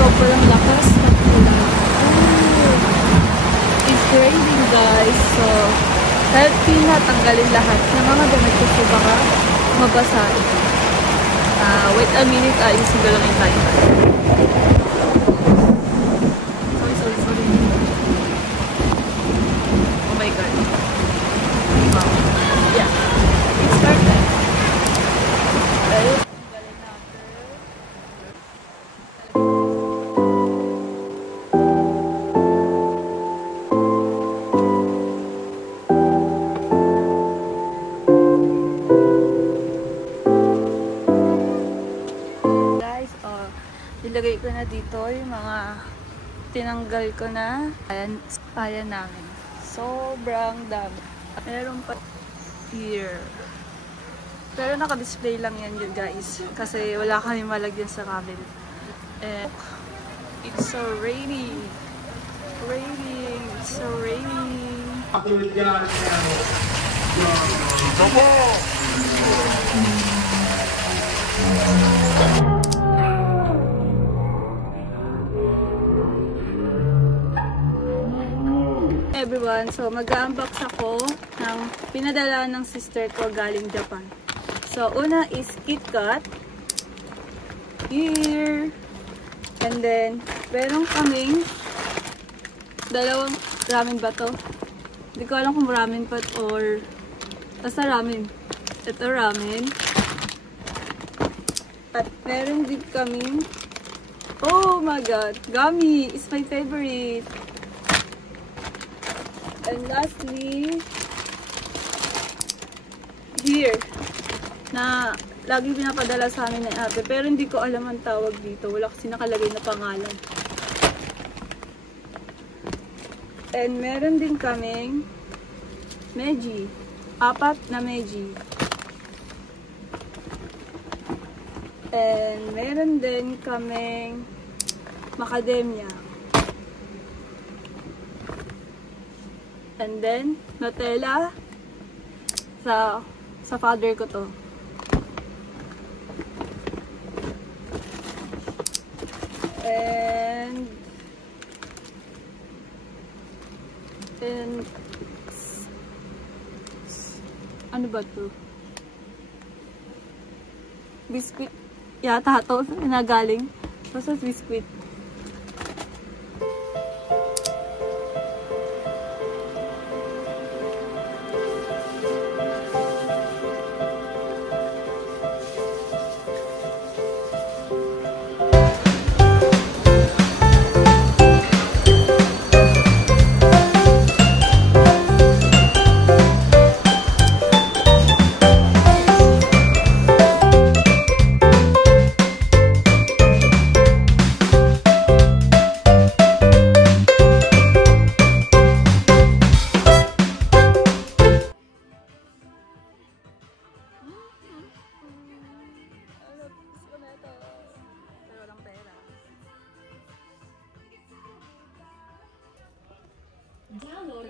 sobrang lakas ng ulan. It's raining guys. So, kahit pinatanggalin lahat ng mga damit ko so baka mabasa ito. Wait a minute, ayusin ko lang yung timer. Sorry. Oh my god. Wow. Yeah. It's started. Ayun. Nilagay ko na dito yung mga tinanggal ko na ayan namin. Sobrang dami. Meron pa here. Pero naka-display lang yan guys. Kasi wala kami malagyan sa cabinet. And it's so rainy. It's so raining. Everyone, so mag-unbox ako ng pinadala ng sister ko galing Japan. So, una is KitKat. Here. And then, meron kaming dalawang ramen ba to? Hindi ko alam kung ramen pa or basta ramen. Ito ramen. At meron din kaming oh my god, gummy is my favorite. And lastly, here, na lagi pinapadala sa amin ng ate. Pero hindi ko alam ang tawag dito. Wala kasi nakalagay na pangalan. And meron din kaming Meiji. 4 na Meiji. And meron din kaming Macadamia. And then, Nutella. Sa father ko to. And ano ba to? Biscuit. Yata to. Nagaling. Basta biscuit.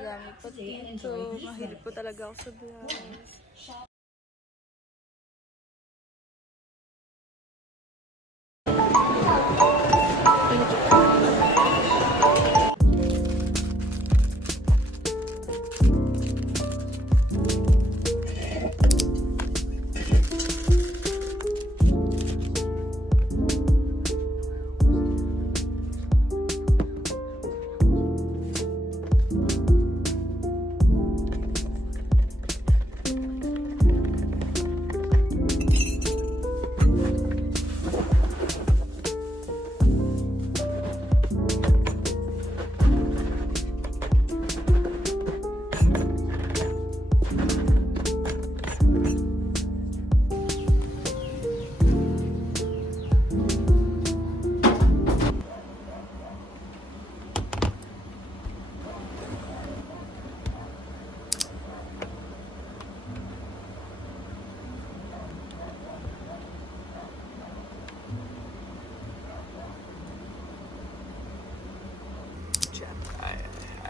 Gamit po dito. Mahilig po talaga ako sa glass.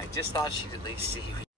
I just thought she'd at least see you.